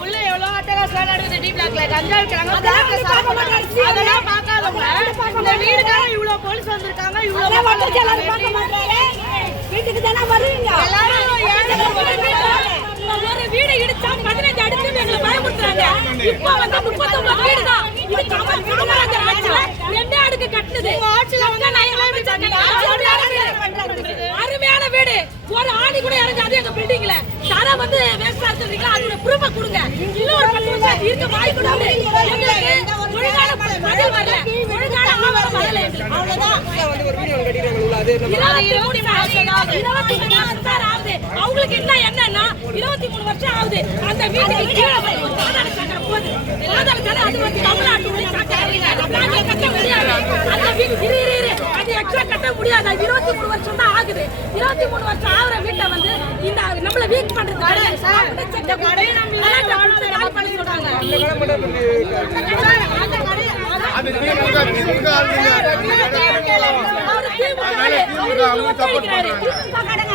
உள்ள எவ்வளவு அட்டகாசம் நடக்குது டி பிளாக்ல கஞ்சா விக்கிறாங்க அதெல்லாம் பார்க்காதவங்க இந்த வீடுக்காக இவ்வளவு போலீஸ் வந்திருக்காங்க வீட்டுக்கு தானே வருவீங்க ஒரு வீடு இடிச்சா 15 அடிச்சு எங்களை பயமுறுத்துறாங்க இப்போ வந்து 39 வீடு தான் இது காமராஜர் ஆட்சியில 2 அடுக்கு கட்டுனது ஆட்சியில வந்து அருமையான வீடு ஒரு ஆணி கூட இறங்காது எங்க பில்டிங்ல தர வந்து வேஸ்டா இருக்குறீங்களா அதோட ப்ரூஃப கொடுங்க இன்னொரு 10 வருஷம் இருக்க வாய் கூடாது எங்களுக்கு ஒழுங்கான பதில் வரல ஒழுங்கான ஆவணம் வரல அவ்வளவுதான் வந்து ஒரு வீடியோ கட்டிறாங்க உள்ள அது 23 வருஷம் ஆகுது அவங்களுக்கு என்னன்னா 23 வருஷம் ஆகுது அந்த வீட்டுக்கு கீழே போய் ஒரு சாதாரண சக்கரை போகுது சாதாரண சக்கரை அது வந்து தமிழ்நாட்டுடைய சக்கரை நாங்க கட்ட முடியாது அந்த வீட்டு அது எக்ஸ்ட்ரா கட்ட முடியாது 23 வருஷம் தான் ஆகுது 23 வருஷம் ஆகுற வீட்டை வந்து இந்த நம்மள வீக் பண்றதுக்கு சட்ட கடை நம்ம பண்ணி சொல்றாங்க அந்த கடை அது திமுக அவங்க சப்போர்ட் பண்றாங்க கடை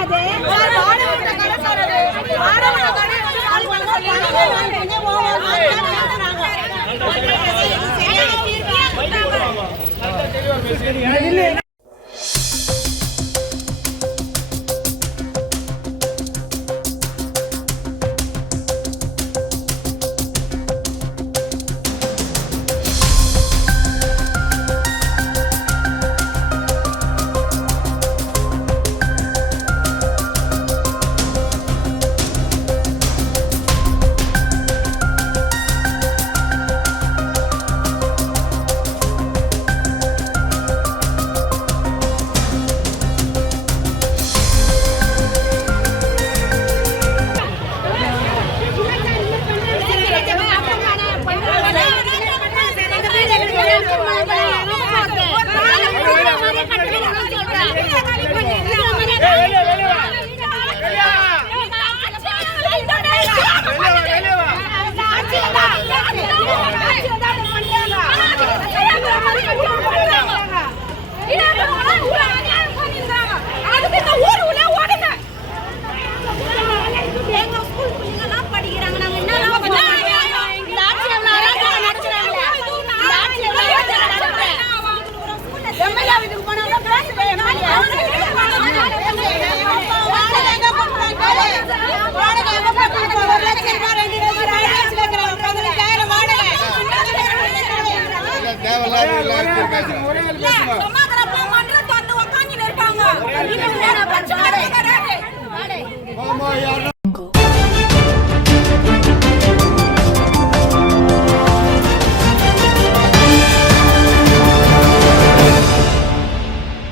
தேவையில்லாத